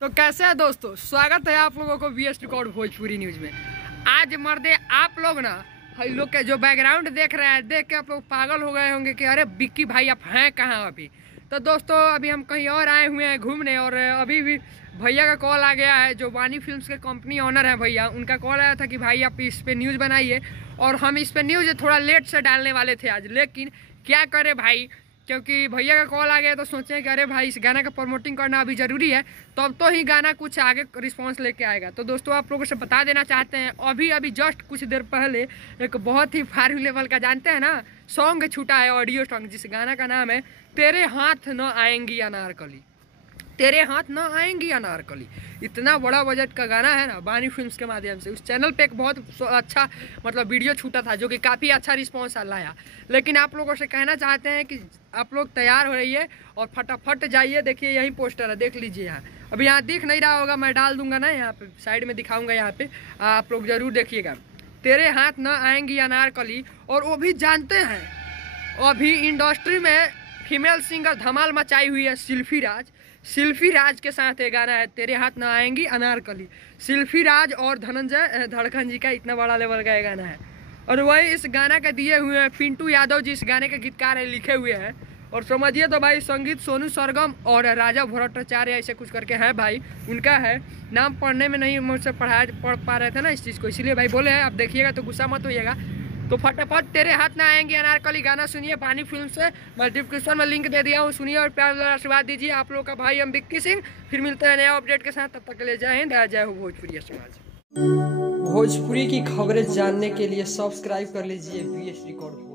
तो कैसे है दोस्तों, स्वागत है आप लोगों को बीएस रिकॉर्ड भोजपुरी न्यूज में। आज मर्दे आप लोग ना हम लोग के जो बैकग्राउंड देख रहे हैं, देख के आप लोग पागल हो गए होंगे कि अरे बिक्की भाई आप हैं कहाँ अभी। तो दोस्तों अभी हम कहीं और आए हुए हैं घूमने, और अभी भी भैया का कॉल आ गया है। जो वानी फिल्म्स के कंपनी ओनर है भैया, उनका कॉल आया था कि भाई आप इस पे न्यूज़ बनाइए। और हम इस पे न्यूज़ थोड़ा लेट से डालने वाले थे आज, लेकिन क्या करें भाई, क्योंकि भैया का कॉल आ गया तो सोचे कि अरे भाई इस गाना का प्रमोटिंग करना अभी ज़रूरी है, तब तो ही गाना कुछ आगे रिस्पांस लेके आएगा। तो दोस्तों आप लोगों से बता देना चाहते हैं, अभी जस्ट कुछ देर पहले एक बहुत ही फारी लेवल का जानते हैं ना सॉन्ग छूटा है, ऑडियो सॉन्ग, जिस गाना का नाम है तेरे हाथ न आएंगी अनारकली। तेरे हाथ न आएंगी अनारकली, इतना बड़ा बजट का गाना है ना वानी फिल्म्स के माध्यम से। उस चैनल पे एक बहुत अच्छा मतलब वीडियो छूटा था जो कि काफ़ी अच्छा रिस्पॉन्स लाया। लेकिन आप लोगों से कहना चाहते हैं कि आप लोग तैयार हो रहिए और फटाफट जाइए। देखिए यही पोस्टर है, देख लीजिए। यहाँ अभी यहाँ दिख नहीं रहा होगा, मैं डाल दूंगा ना, यहाँ पे साइड में दिखाऊंगा, यहाँ पे आप लोग जरूर देखिएगा। तेरे हाथ न आएंगी अनारकली। और वो भी जानते हैं अभी इंडस्ट्री में फीमेल सिंगर धमाल मचाई हुई है सिल्फी राज के साथ ये गाना है तेरे हाथ ना आएंगी अनारकली। सिल्फी राज और धनंजय धड़कन जी का इतना बड़ा लेवल का ये गाना है। और वही इस गाना के दिए हुए हैं पिंटू यादव जी, इस गाने के गीतकार है, लिखे हुए हैं। और समझिए तो भाई संगीत सोनू सरगम और राजा भट्टाचार्य ऐसे कुछ करके है भाई, उनका है। नाम पढ़ने में नहीं मुझसे पढ़ पा रहे थे ना इस चीज़ को, इसीलिए भाई बोले हैं। आप देखिएगा तो गुस्सा मत होइएगा। तो फटाफट तेरे हाथ ना आएंगे अनारकली गाना सुनिए वानी फिल्म से। मैं डिस्क्रिप्शन में लिंक दे दिया हूँ, सुनिए और प्यार आशीर्वाद दीजिए। आप लोग का भाई हम बिक्की सिंह, फिर मिलते हैं नए अपडेट के साथ। तब तक के लिए जय हिंद, जय हो भोजपुरी समाज। भोजपुरी की खबरें जानने के लिए सब्सक्राइब कर लीजिए बीएस रिकॉर्ड।